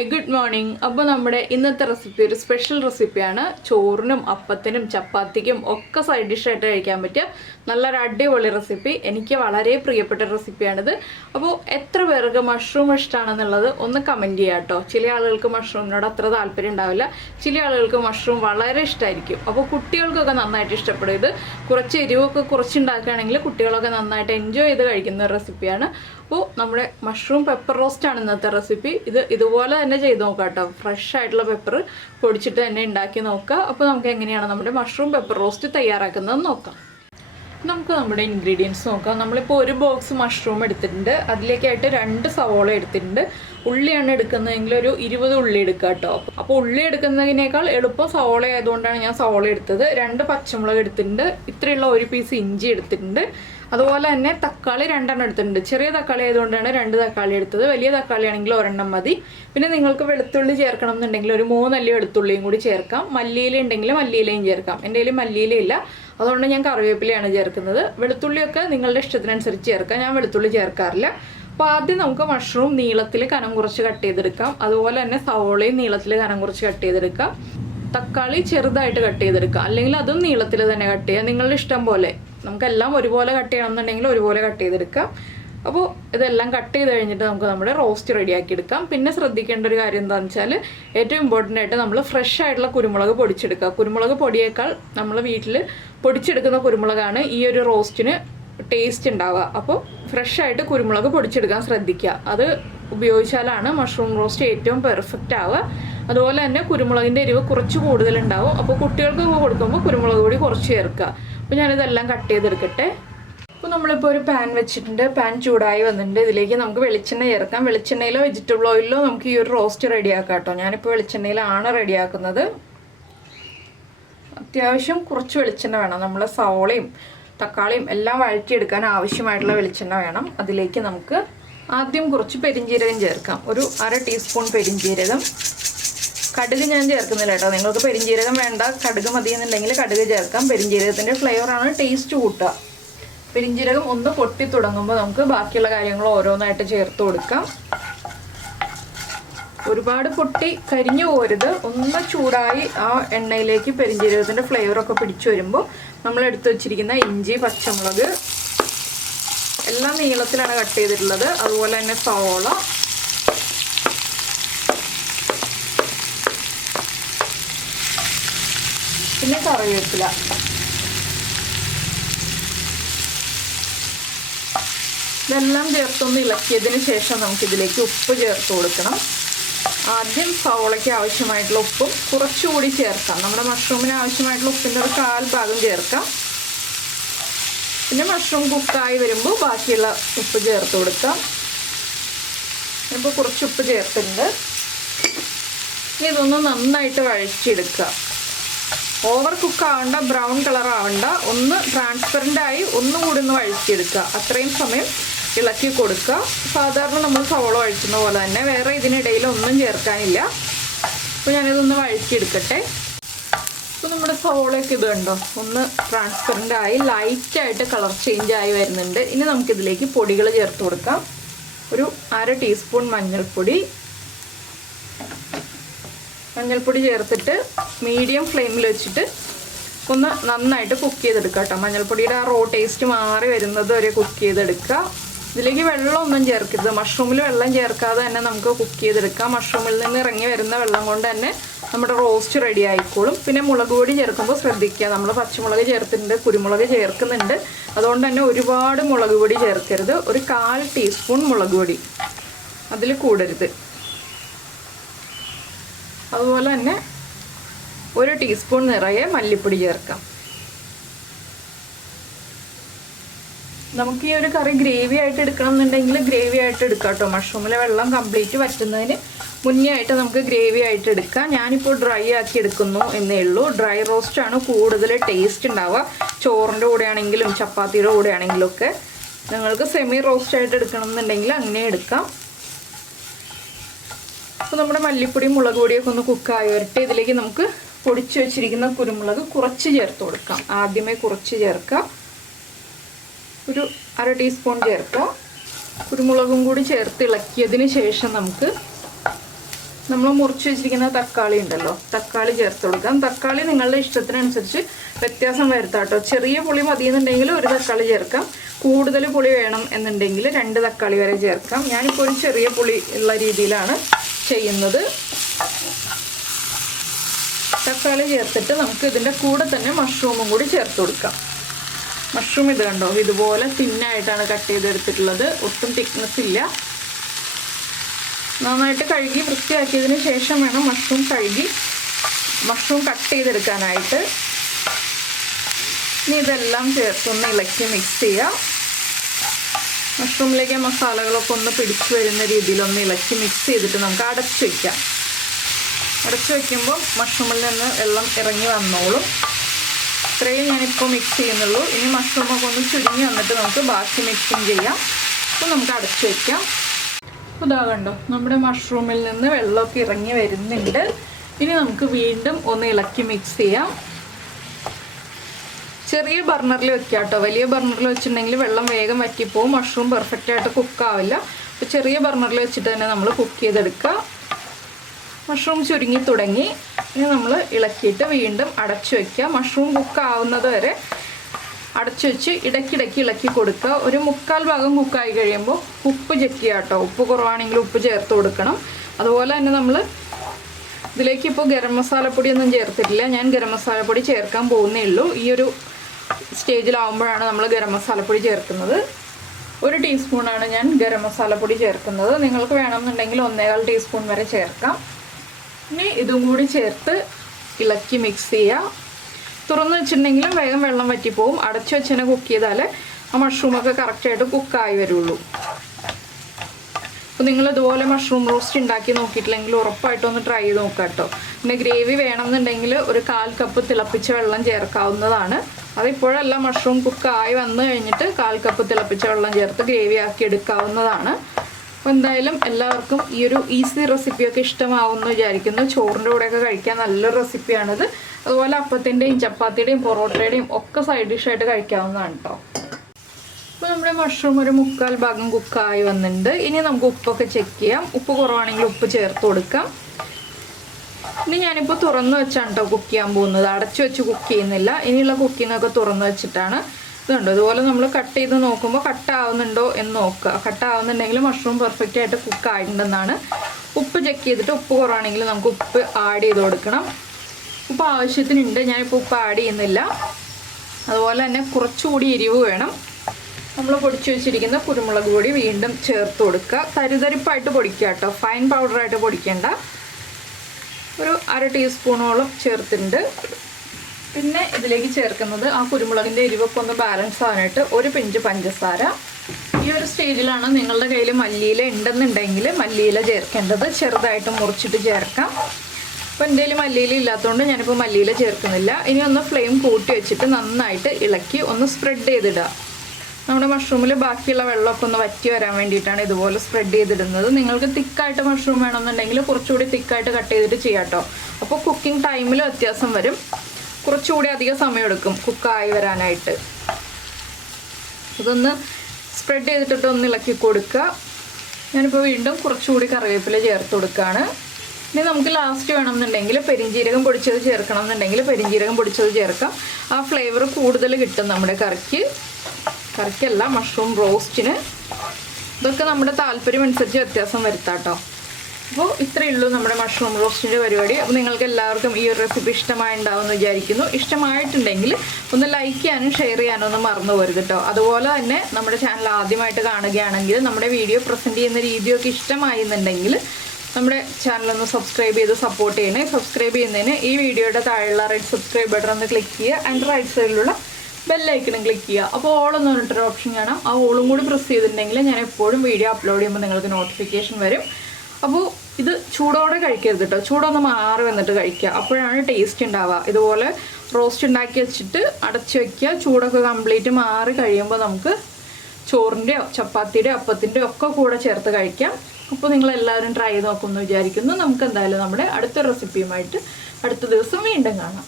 Hi good morning. അപ്പോൾ നമ്മുടെ ഇന്നത്തെ റെസിപ്പി ഒരു സ്പെഷ്യൽ റെസിപ്പിയാണ്. ചോറിനും അപ്പത്തിനും ചപ്പാത്തിക്കും ഒക്കെ സൈഡ് ഡിഷായിട്ട് കഴിക്കാൻ പറ്റിയ നല്ലൊരു അടിപൊളി റെസിപ്പി. എനിക്ക് വളരെ പ്രിയപ്പെട്ട റെസിപ്പിയാണിത്. അപ്പോൾ എത്ര പേർക്ക് മഷ്റൂം ഇഷ്ടമാണെന്നുള്ളത് ഒന്ന് കമൻറ്റ് ചെയ്യാം കേട്ടോ. ചില ആളുകൾക്ക് മഷ്റൂമിനോട് അത്ര താല്പര്യം ഉണ്ടാവില്ല, ചില ആളുകൾക്ക് മഷ്റൂം വളരെ ഇഷ്ടമായിരിക്കും. അപ്പോൾ കുട്ടികൾക്കൊക്കെ നന്നായിട്ട് ഇഷ്ടപ്പെടും. ഇത് കുറച്ച് എരിവൊക്കെ കുറച്ചുണ്ടാക്കുകയാണെങ്കിൽ കുട്ടികളൊക്കെ നന്നായിട്ട് എൻജോയ് ചെയ്ത് കഴിക്കുന്ന ഒരു റെസിപ്പിയാണ്. അപ്പോൾ നമ്മുടെ മഷ്റൂം പെപ്പർ റോസ്റ്റാണ് ഇന്നത്തെ റെസിപ്പി. ഇതുപോലെ തന്നെ ചെയ്ത് നോക്കാം കേട്ടോ. ഫ്രഷ് ആയിട്ടുള്ള പെപ്പർ പൊടിച്ചിട്ട് തന്നെ ഉണ്ടാക്കി നോക്കുക. അപ്പോൾ നമുക്ക് എങ്ങനെയാണ് നമ്മുടെ മഷ്റൂം പെപ്പർ റോസ്റ്റ് തയ്യാറാക്കുന്നത് നോക്കാം. നമുക്ക് നമ്മുടെ ഇൻഗ്രീഡിയൻസ് നോക്കാം. നമ്മളിപ്പോൾ ഒരു ബോക്സ് മഷ്റൂം എടുത്തിട്ടുണ്ട്, അതിലേക്കായിട്ട് 2 സവോള എടുത്തിട്ടുണ്ട്. ഉള്ളിയാണ് എടുക്കുന്നതെങ്കിൽ ഒരു 20 ഉള്ളി എടുക്കുക കേട്ടോ. അപ്പോൾ ഉള്ളി എടുക്കുന്നതിനേക്കാൾ എളുപ്പം സവോള ആയതുകൊണ്ടാണ് ഞാൻ സവോള എടുത്തത്. 2 പച്ചമുളക് എടുത്തിട്ടുണ്ട്, ഇത്രയുള്ള 1 പീസ് ഇഞ്ചി എടുത്തിട്ടുണ്ട്. അതുപോലെ തന്നെ തക്കാളി 2 എടുത്തിട്ടുണ്ട്. ചെറിയ തക്കാളി ആയതുകൊണ്ടാണ് 2 തക്കാളി എടുത്തത്. വലിയ തക്കാളി ആണെങ്കിൽ 1 മതി. പിന്നെ നിങ്ങൾക്ക് വെളുത്തുള്ളി ചേർക്കണം എന്നുണ്ടെങ്കിൽ ഒരു 3 അല്ലി വെളുത്തുള്ളിയും കൂടി ചേർക്കാം. മല്ലിയില ഉണ്ടെങ്കിൽ മല്ലിയിലയും ചേർക്കാം. എൻ്റെ കയ്യിൽ മല്ലിയിലയില്ല, അതുകൊണ്ട് ഞാൻ കറിവേപ്പിലയാണ് ചേർക്കുന്നത്. വെളുത്തുള്ളിയൊക്കെ നിങ്ങളുടെ ഇഷ്ടത്തിനനുസരിച്ച് ചേർക്കാം, ഞാൻ വെളുത്തുള്ളി ചേർക്കാറില്ല. അപ്പോൾ ആദ്യം നമുക്ക് മഷ്റൂം നീളത്തിൽ കനം കുറച്ച് കട്ട് ചെയ്തെടുക്കാം. അതുപോലെ തന്നെ സവോളയും നീളത്തിൽ കനം കുറച്ച് കട്ട് ചെയ്തെടുക്കാം. തക്കാളി ചെറുതായിട്ട് കട്ട് ചെയ്തെടുക്കുക, അല്ലെങ്കിൽ അതും നീളത്തിൽ തന്നെ കട്ട് ചെയ്യുക, നിങ്ങളുടെ ഇഷ്ടം പോലെ. നമുക്കെല്ലാം ഒരുപോലെ കട്ട് ചെയ്യണമെന്നുണ്ടെങ്കിൽ ഒരുപോലെ കട്ട് ചെയ്തെടുക്കാം. അപ്പോൾ ഇതെല്ലാം കട്ട് ചെയ്ത് കഴിഞ്ഞിട്ട് നമുക്ക് നമ്മുടെ റോസ്റ്റ് റെഡിയാക്കി എടുക്കാം. പിന്നെ ശ്രദ്ധിക്കേണ്ട ഒരു കാര്യം എന്താണെന്ന് വെച്ചാൽ, ഏറ്റവും ഇമ്പോർട്ടൻ്റ് ആയിട്ട് നമ്മൾ ഫ്രഷ് ആയിട്ടുള്ള കുരുമുളക് പൊടിച്ചെടുക്കുക. കുരുമുളക് പൊടിയേക്കാൾ നമ്മൾ വീട്ടിൽ പൊടിച്ചെടുക്കുന്ന കുരുമുളകാണ് ഈ ഒരു റോസ്റ്റിന് ടേസ്റ്റ് ഉണ്ടാവുക. അപ്പോൾ ഫ്രഷ് ആയിട്ട് കുരുമുളക് പൊടിച്ചെടുക്കാൻ ശ്രദ്ധിക്കുക. അത് ഉപയോഗിച്ചാലാണ് മഷ്റൂം റോസ്റ്റ് ഏറ്റവും പെർഫെക്റ്റ് ആവുക. അതുപോലെ തന്നെ കുരുമുളകിൻ്റെ എരിവ് കുറച്ച് കൂടുതലുണ്ടാവും. അപ്പോൾ കുട്ടികൾക്ക് കൊടുക്കുമ്പോൾ കുരുമുളക് പൊടി കുറച്ച് ചേർക്കുക. അപ്പോൾ ഞാനിതെല്ലാം കട്ട് ചെയ്തെടുക്കട്ടെ. അപ്പോൾ നമ്മളിപ്പോൾ ഒരു പാൻ വെച്ചിട്ടുണ്ട്, പാൻ ചൂടായി വന്നിട്ടുണ്ട്. ഇതിലേക്ക് നമുക്ക് വെളിച്ചെണ്ണ ചേർക്കാം. വെളിച്ചെണ്ണയിലോ വെജിറ്റബിൾ ഓയിലോ നമുക്ക് ഈ ഒരു റോസ്റ്റ് റെഡിയാക്കാം കേട്ടോ. ഞാനിപ്പോൾ വെളിച്ചെണ്ണയിലാണ് റെഡിയാക്കുന്നത്. അത്യാവശ്യം കുറച്ച് വെളിച്ചെണ്ണ വേണം. നമ്മൾ സവോളയും തക്കാളിയും എല്ലാം വഴറ്റിയെടുക്കാൻ ആവശ്യമായിട്ടുള്ള വെളിച്ചെണ്ണ വേണം. അതിലേക്ക് നമുക്ക് ആദ്യം കുറച്ച് പെരിഞ്ജീരകം ചേർക്കാം. ഒരു 1/2 ടീസ്പൂൺ പെരിഞ്ജീരകം. കടുക് ഞാൻ ചേർക്കുന്നില്ല കേട്ടോ. നിങ്ങൾക്ക് പെരിഞ്ജീരകം വേണ്ട, കടുക് മതി എന്നുണ്ടെങ്കിൽ കടുക് ചേർക്കാം. പെരിഞ്ജീരകത്തിൻ്റെ ഫ്ലേവറാണ് ടേസ്റ്റ് കൂട്ടുക. പെരിഞ്ജീരകം ഒന്ന് പൊട്ടി തുടങ്ങുമ്പോൾ നമുക്ക് ബാക്കിയുള്ള കാര്യങ്ങൾ ഓരോന്നായിട്ട് ചേർത്ത് കൊടുക്കാം. ഒരുപാട് പൊട്ടി കരിഞ്ഞു പോരുത്. ഒന്ന് ചൂടായി ആ എണ്ണയിലേക്ക് പെരിഞ്ജീരകത്തിൻ്റെ ഫ്ലേവറൊക്കെ പിടിച്ചു വരുമ്പോൾ നമ്മൾ എടുത്തു വച്ചിരിക്കുന്ന ഇഞ്ചി, പച്ചമുളക് എല്ലാം നീളത്തിലാണ് കട്ട് ചെയ്തിട്ടുള്ളത്. അതുപോലെ തന്നെ സവോള, പിന്നെ കറിവേപ്പില. ഇതെല്ലാം ചേർത്തൊന്ന് ഇളക്കിയതിന് ശേഷം നമുക്കിതിലേക്ക് ഉപ്പ് ചേർത്ത് കൊടുക്കണം. ആദ്യം സവോളയ്ക്ക് ആവശ്യമായിട്ടുള്ള ഉപ്പും കുറച്ചുകൂടി ചേർക്കാം. നമ്മുടെ മഷ്റൂമിന് ആവശ്യമായിട്ടുള്ള ഉപ്പിൻ്റെ ഒരു 1/4 ഭാഗം ചേർക്കാം. പിന്നെ മഷ്റൂം കുക്കായി വരുമ്പോൾ ബാക്കിയുള്ള ഉപ്പ് ചേർത്ത് കൊടുക്കാം. ഇപ്പോൾ കുറച്ച് ഉപ്പ് ചേർത്തിട്ടുണ്ട്. ഇതൊന്ന് നന്നായിട്ട് വഴച്ചെടുക്കുക. ഓവർ കുക്ക് ആവണ്ട, ബ്രൗൺ കളർ ആവണ്ട, ഒന്ന് ട്രാൻസ്പെറൻ്റ് ആയി ഒന്നുകൂടി ഒന്ന് വഴച്ചെടുക്കുക. അത്രയും സമയം ഇളക്കി കൊടുക്കുക. സാധാരണ നമ്മൾ സവോള വഴറ്റുന്ന പോലെ തന്നെ, വേറെ ഇതിനിടയിൽ ഒന്നും ചേർക്കാനില്ല. അപ്പോൾ ഞാനിതൊന്ന് വഴറ്റിയെടുക്കട്ടെ. ഇപ്പോൾ നമ്മുടെ സവോളയൊക്കെ ഇത് കണ്ടോ, ഒന്ന് ട്രാൻസ്പെറൻ്റ് ആയി ലൈറ്റായിട്ട് കളർ ചേഞ്ച് ആയി വരുന്നുണ്ട്. ഇനി നമുക്കിതിലേക്ക് പൊടികൾ ചേർത്ത് കൊടുക്കാം. ഒരു 1/2 ടീസ്പൂൺ മഞ്ഞൾപ്പൊടി ചേർത്തിട്ട് മീഡിയം ഫ്ലെയിമിൽ വെച്ചിട്ട് ഒന്ന് നന്നായിട്ട് കുക്ക് ചെയ്തെടുക്കുക കേട്ടോ. മഞ്ഞൾപ്പൊടിയുടെ ആ റോ ടേസ്റ്റ് മാറി വരുന്നത് വരെ കുക്ക് ചെയ്തെടുക്കുക. ഇതിലേക്ക് വെള്ളമൊന്നും ചേർക്കരുത്. മഷ്റൂമിൽ വെള്ളം ചേർക്കാതെ തന്നെ നമുക്ക് കുക്ക് ചെയ്തെടുക്കാം. മഷ്റൂമിൽ നിന്ന് ഇറങ്ങി വരുന്ന വെള്ളം കൊണ്ട് തന്നെ നമ്മുടെ റോസ്റ്റ് റെഡി ആയിക്കോളും. പിന്നെ മുളക് പൊടി ചേർക്കുമ്പോൾ ശ്രദ്ധിക്കുക, നമ്മൾ പച്ചമുളക് ചേർത്തിട്ടുണ്ട്, കുരുമുളക് ചേർക്കുന്നുണ്ട്. അതുകൊണ്ട് തന്നെ ഒരുപാട് മുളക് പൊടി ചേർക്കരുത്. ഒരു 1/4 ടീസ്പൂൺ മുളക് പൊടി, അതിൽ കൂടരുത്. അതുപോലെ തന്നെ 1 ടീസ്പൂൺ നിറയെ മല്ലിപ്പൊടി ചേർക്കാം. നമുക്ക് ഈ ഒരു കറി ഗ്രേവി ആയിട്ട് എടുക്കണം എന്നുണ്ടെങ്കിൽ ഗ്രേവി ആയിട്ട് എടുക്കാം കേട്ടോ. മഷ്റൂമിലെ വെള്ളം കംപ്ലീറ്റ് വറ്റുന്നതിന് മുന്നേ ആയിട്ട് നമുക്ക് ഗ്രേവി ആയിട്ട് എടുക്കാം. ഞാനിപ്പോൾ ഡ്രൈ ആക്കി എടുക്കുന്നു എന്നേ ഉള്ളൂ. ഡ്രൈ റോസ്റ്റാണ് കൂടുതൽ ടേസ്റ്റ് ഉണ്ടാവുക. ചോറിൻ്റെ കൂടെ ആണെങ്കിലും ചപ്പാത്തിയുടെ കൂടെ ആണെങ്കിലും ഒക്കെ. നിങ്ങൾക്ക് സെമി റോസ്റ്റ് ആയിട്ട് എടുക്കണം എന്നുണ്ടെങ്കിൽ അങ്ങനെ എടുക്കാം. അപ്പോൾ നമ്മുടെ മല്ലിപ്പൊടിയും മുളക് പൊടിയൊക്കെ ഒന്ന് കുക്കായി വരട്ടെ. ഇതിലേക്ക് നമുക്ക് പൊടിച്ച് വെച്ചിരിക്കുന്ന കുരുമുളക് കുറച്ച് ചേർത്ത് കൊടുക്കാം. ആദ്യമേ കുറച്ച് ചേർക്കാം, ഒരു 1/2 ടീസ്പൂൺ ചേർക്കാം. കുരുമുളകും കൂടി ചേർത്ത് ഇളക്കിയതിന് ശേഷം നമുക്ക് നമ്മൾ മുറിച്ച് വെച്ചിരിക്കുന്ന തക്കാളി ഉണ്ടല്ലോ, തക്കാളി ചേർത്ത് കൊടുക്കാം. തക്കാളി നിങ്ങളുടെ ഇഷ്ടത്തിനനുസരിച്ച് വ്യത്യാസം വരുത്താം കേട്ടോ. ചെറിയ പുളി മതിയെന്നുണ്ടെങ്കിൽ ഒരു തക്കാളി ചേർക്കാം, കൂടുതൽ പുളി വേണം എന്നുണ്ടെങ്കിൽ 2 തക്കാളി വരെ ചേർക്കാം. ഞാനിപ്പോൾ ഒരു ചെറിയ പുളി ഉള്ള രീതിയിലാണ് ചെയ്യുന്നത്. തക്കാളി ചേർത്തിട്ട് നമുക്ക് ഇതിൻ്റെ കൂടെ തന്നെ മഷ്റൂമും കൂടി ചേർത്ത് കൊടുക്കാം. മഷ്റൂം ഇത് കണ്ടോ, ഇതുപോലെ തിന്നായിട്ടാണ് കട്ട് ചെയ്തെടുത്തിട്ടുള്ളത്, ഒട്ടും തിക്നെസ് ഇല്ല. നന്നായിട്ട് കഴുകി വൃത്തിയാക്കിയതിന് ശേഷം വേണം മഷ്റൂം കട്ട് ചെയ്തെടുക്കാനായിട്ട്. ഇനി ഇതെല്ലാം ചേർത്തൊന്ന് ഇളക്കി മിക്സ് ചെയ്യാം. മഷ്റൂമിലേക്ക് മസാലകളൊക്കെ ഒന്ന് പിടിച്ചു വരുന്ന രീതിയിലൊന്ന് ഇളക്കി മിക്സ് ചെയ്തിട്ട് നമുക്ക് അടച്ചു വയ്ക്കാം. അടച്ചു വയ്ക്കുമ്പോൾ മഷ്റൂമിൽ നിന്ന് വെള്ളം ഇറങ്ങി വന്നോളും. ഇത്രയും ഞാനിപ്പോൾ മിക്സ് ചെയ്യുന്നുള്ളൂ. ഇനി മഷ്റൂമൊക്കെ ഒന്ന് ചുരുങ്ങി വന്നിട്ട് നമുക്ക് ബാക്കി മിക്സിങ് ചെയ്യാം. അപ്പോൾ നമുക്ക് അടച്ചു വയ്ക്കാം. ഇതാ കണ്ടോ, നമ്മുടെ മഷ്റൂമിൽ നിന്ന് വെള്ളമൊക്കെ ഇറങ്ങി വരുന്നുണ്ട്. ഇനി നമുക്ക് വീണ്ടും ഒന്ന് ഇളക്കി മിക്സ് ചെയ്യാം. ചെറിയ ബർണറിൽ വെക്കുക കേട്ടോ. വലിയ ബർണറിൽ വെച്ചിട്ടുണ്ടെങ്കിൽ വെള്ളം വേഗം വറ്റിപ്പോവും, മഷ്റൂം പെർഫെക്റ്റ് ആയിട്ട് കുക്കാവില്ല. അപ്പോൾ ചെറിയ ബർണറിൽ വെച്ചിട്ട് തന്നെ നമ്മൾ കുക്ക് ചെയ്തെടുക്കുക. മഷ്റൂം ചുരുങ്ങി തുടങ്ങി. ഇനി നമ്മൾ ഇളക്കിയിട്ട് വീണ്ടും അടച്ചു വയ്ക്കുക. മഷ്റൂം കുക്കാവുന്നത് വരെ അടച്ചു വെച്ച് ഇടയ്ക്കിടയ്ക്ക് ഇളക്കി കൊടുക്കുക. ഒരു 1/4 ഭാഗം കുക്കായി കഴിയുമ്പോൾ ഉപ്പ് ചെക്ക് ചെയ്യുക കേട്ടോ. ഉപ്പ് കുറവാണെങ്കിൽ ഉപ്പ് ചേർത്ത് കൊടുക്കണം. അതുപോലെ തന്നെ നമ്മൾ ഇതിലേക്ക് ഇപ്പോൾ ഗരം മസാലപ്പൊടിയൊന്നും ചേർത്തിട്ടില്ല. ഞാൻ ഗരം മസാലപ്പൊടി ചേർക്കാൻ പോകുന്നേ ഉള്ളൂ. ഈ ഒരു സ്റ്റേജിലാവുമ്പോഴാണ് നമ്മൾ ഗരം മസാലപ്പൊടി ചേർക്കുന്നത്. 1 ടീസ്പൂണാണ് ഞാൻ ഗരം മസാലപ്പൊടി ചേർക്കുന്നത്. നിങ്ങൾക്ക് വേണമെന്നുണ്ടെങ്കിൽ 1.25 ടീസ്പൂൺ വരെ ചേർക്കാം. ഇനി ഇതും കൂടി ചേർത്ത് ഇളക്കി മിക്സ് ചെയ്യുക. തുറന്ന് വെച്ചിട്ടുണ്ടെങ്കിലും വേഗം വെള്ളം വറ്റിപ്പോവും. അടച്ചു വെച്ചതിനെ കുക്ക് ചെയ്താലേ ആ മഷ്റൂമൊക്കെ കറക്റ്റായിട്ട് കുക്കായി വരുള്ളൂ. അപ്പോൾ നിങ്ങൾ ഇതുപോലെ മഷ്റൂം റോസ്റ്റ് ഉണ്ടാക്കി നോക്കിയിട്ടില്ലെങ്കിൽ ഉറപ്പായിട്ടൊന്ന് ട്രൈ ചെയ്ത് നോക്കാം കേട്ടോ. പിന്നെ ഗ്രേവി വേണമെന്നുണ്ടെങ്കിൽ ഒരു 1/4 കപ്പ് തിളപ്പിച്ച വെള്ളം ചേർക്കാവുന്നതാണ്. അതിപ്പോഴല്ല, മഷ്റൂം കുക്കായി വന്നു കഴിഞ്ഞിട്ട് 1/4 കപ്പ് തിളപ്പിച്ച വെള്ളം ചേർത്ത് ഗ്രേവി ആക്കി എടുക്കാവുന്നതാണ്. അപ്പോൾ എന്തായാലും എല്ലാവർക്കും ഈ ഒരു ഈസി റെസിപ്പിയൊക്കെ ഇഷ്ടമാവുമെന്ന് വിചാരിക്കുന്നു. ചോറിൻ്റെ കൂടെയൊക്കെ കഴിക്കാൻ നല്ലൊരു റെസിപ്പിയാണിത്. അതുപോലെ അപ്പത്തിൻ്റെയും ചപ്പാത്തിയുടെയും പൊറോട്ടയുടെയും ഒക്കെ സൈഡ് ഡിഷായിട്ട് കഴിക്കാവുന്നതാണ് കേട്ടോ. അപ്പോൾ നമ്മുടെ മഷ്റൂം ഒരു 1/4 ഭാഗം കുക്കായി വന്നിട്ടുണ്ട്. ഇനി നമുക്ക് ഉപ്പൊക്കെ ചെക്ക് ചെയ്യാം. ഉപ്പ് കുറവാണെങ്കിൽ ഉപ്പ് ചേർത്ത് കൊടുക്കാം. ഇനി ഞാനിപ്പോൾ തുറന്ന് വെച്ചാണ് കേട്ടോ കുക്ക് ചെയ്യാൻ പോകുന്നത്. അടച്ചു വെച്ച് കുക്ക് ചെയ്യുന്നില്ല. ഇനിയുള്ള കുക്കിങ്ങൊക്കെ തുറന്ന് വെച്ചിട്ടാണ്. ഇതുണ്ടോ, ഇതുപോലെ നമ്മൾ കട്ട് ചെയ്ത് നോക്കുമ്പോൾ കട്ടാവുന്നുണ്ടോ എന്ന് നോക്കുക. കട്ടാവുന്നുണ്ടെങ്കിൽ മഷ്റൂം പെർഫെക്റ്റ് ആയിട്ട് കുക്ക് ആയിട്ടുണ്ടെന്നാണ്. ഉപ്പ് ചെക്ക് ചെയ്തിട്ട് ഉപ്പ് കുറവാണെങ്കിൽ നമുക്ക് ഉപ്പ് ആഡ് ചെയ്ത് കൊടുക്കണം. ഉപ്പ് ആവശ്യത്തിനുണ്ട്, ഞാനിപ്പോൾ ഉപ്പ് ആഡ് ചെയ്യുന്നില്ല. അതുപോലെ തന്നെ കുറച്ചുകൂടി എരിവ് വേണം. നമ്മൾ പൊടിച്ചു വെച്ചിരിക്കുന്ന കുരുമുളക് പൊടി വീണ്ടും ചേർത്ത് കൊടുക്കുക. തരിതരിപ്പായിട്ട് പൊടിക്കുക കേട്ടോ, ഫൈൻ പൗഡറായിട്ട് പൊടിക്കേണ്ട. ഒരു 1/2 ടീസ്പൂണോളം ചേർത്തിട്ടുണ്ട്. പിന്നെ ഇതിലേക്ക് ചേർക്കുന്നത് ആ കുരുമുളകിൻ്റെ എരിവൊക്കെ ഒന്ന് ബാലൻസ് ആവാനായിട്ട് 1 പിഞ്ച് പഞ്ചസാര. ഈ ഒരു സ്റ്റേജിലാണ് നിങ്ങളുടെ കയ്യിൽ മല്ലിയില ഉണ്ടെന്നുണ്ടെങ്കിൽ മല്ലിയില ചേർക്കേണ്ടത്. ചെറുതായിട്ട് മുറിച്ചിട്ട് ചേർക്കാം. അപ്പോൾ എൻ്റെ കയ്യിൽ മല്ലിയില ഇല്ലാത്തതുകൊണ്ട് ഞാനിപ്പോൾ മല്ലിയില ചേർക്കുന്നില്ല. ഇനി ഒന്ന് ഫ്ലെയിം കൂട്ടി വെച്ചിട്ട് നന്നായിട്ട് ഇളക്കി ഒന്ന് സ്പ്രെഡ് ചെയ്തിടുക. നമ്മുടെ മഷ്റൂമിൽ ബാക്കിയുള്ള വെള്ളമൊക്കെ ഒന്ന് വറ്റി വരാൻ വേണ്ടിയിട്ടാണ് ഇതുപോലെ സ്പ്രെഡ് ചെയ്തിടുന്നത്. നിങ്ങൾക്ക് തിക്കായിട്ട് മഷ്റൂം വേണമെന്നുണ്ടെങ്കിൽ കുറച്ചുകൂടി തിക്കായിട്ട് കട്ട് ചെയ്തിട്ട് ചെയ്യാം കേട്ടോ. അപ്പോൾ കുക്കിംഗ് ടൈമിൽ വ്യത്യാസം വരും. കുറച്ചുകൂടി അധികം സമയം എടുക്കും കുക്കായി വരാനായിട്ട്. ഇതൊന്ന് സ്പ്രെഡ് ചെയ്തിട്ടിട്ട് ഒന്ന് ഇളക്കി കൊടുക്കുക. ഞാനിപ്പോൾ വീണ്ടും കുറച്ചുകൂടി കറിവേപ്പില ചേർത്ത് കൊടുക്കുകയാണ്. ഇനി നമുക്ക് ലാസ്റ്റ് വേണമെന്നുണ്ടെങ്കിൽ പെരിഞ്ജീരകം പൊടിച്ചത് ചേർക്കണം എന്നുണ്ടെങ്കിൽ പെരിഞ്ജീരകം പൊടിച്ചത് ചേർക്കാം. ആ ഫ്ലേവർ കൂടുതൽ കിട്ടും നമ്മുടെ കറിക്കല്ല, മഷ്റൂം റോസ്റ്റിന്. ഇതൊക്കെ നമ്മുടെ താല്പര്യം അനുസരിച്ച് വ്യത്യാസം വരുത്താം കേട്ടോ. അപ്പോൾ ഇത്രയേ ഉള്ളൂ നമ്മുടെ മഷ്റൂം റോസ്റ്റിൻ്റെ പരിപാടി. അപ്പോൾ നിങ്ങൾക്ക് എല്ലാവർക്കും ഈ ഒരു റെസിപ്പി ഇഷ്ടമായിട്ടുണ്ടാവുമെന്ന് വിചാരിക്കുന്നു. ഇഷ്ടമായിട്ടുണ്ടെങ്കിൽ ഒന്ന് ലൈക്ക് ചെയ്യാനും ഷെയർ ചെയ്യാനും ഒന്നും മറന്നു പോരുത് കേട്ടോ. അതുപോലെ തന്നെ നമ്മുടെ ചാനൽ ആദ്യമായിട്ട് കാണുകയാണെങ്കിൽ നമ്മുടെ വീഡിയോ പ്രസൻറ്റ് ചെയ്യുന്ന രീതിയൊക്കെ ഇഷ്ടമായി എന്നുണ്ടെങ്കിൽ നമ്മുടെ ചാനലൊന്ന് സബ്സ്ക്രൈബ് ചെയ്ത് സപ്പോർട്ട് ചെയ്യണേ. സബ്സ്ക്രൈബ് ചെയ്യുന്നതിന് ഈ വീഡിയോയുടെ താഴെയുള്ള റെഡ് സബ്സ്ക്രൈബ് ബട്ടൺ ഒന്ന് ക്ലിക്ക് ചെയ്യുക. ആൻഡ് റൈറ്റ് സൈഡിലുള്ള ബെല്ലൈക്കണും ക്ലിക്ക് ചെയ്യുക. അപ്പോൾ ഓളെന്ന് പറഞ്ഞിട്ടൊരു ഓപ്ഷൻ കാണാം. ആ ഓളും കൂടി പ്രസ് ചെയ്തിട്ടുണ്ടെങ്കിൽ ഞാൻ എപ്പോഴും വീഡിയോ അപ്ലോഡ് ചെയ്യുമ്പോൾ നിങ്ങൾക്ക് നോട്ടിഫിക്കേഷൻ വരും. അപ്പോൾ ഇത് ചൂടോടെ കഴിക്കരുത് കേട്ടോ. ചൂടൊന്ന് മാറി വന്നിട്ട് കഴിക്കുക, അപ്പോഴാണ് ടേസ്റ്റ് ഉണ്ടാവുക. ഇതുപോലെ റോസ്റ്റ് ഉണ്ടാക്കി വെച്ചിട്ട് അടച്ചു വയ്ക്കുക. ചൂടൊക്കെ കംപ്ലീറ്റ് മാറി കഴിയുമ്പോൾ നമുക്ക് ചോറിൻ്റെയോ ചപ്പാത്തിയുടെയോ അപ്പത്തിൻ്റെയോ ഒക്കെ കൂടെ ചേർത്ത് കഴിക്കാം. അപ്പോൾ നിങ്ങളെല്ലാവരും ട്രൈ ചെയ്ത് നോക്കുമെന്ന് വിചാരിക്കുന്നു. നമുക്ക് എന്തായാലും നമ്മുടെ അടുത്ത റെസിപ്പിയുമായിട്ട് അടുത്ത ദിവസം വീണ്ടും കാണാം.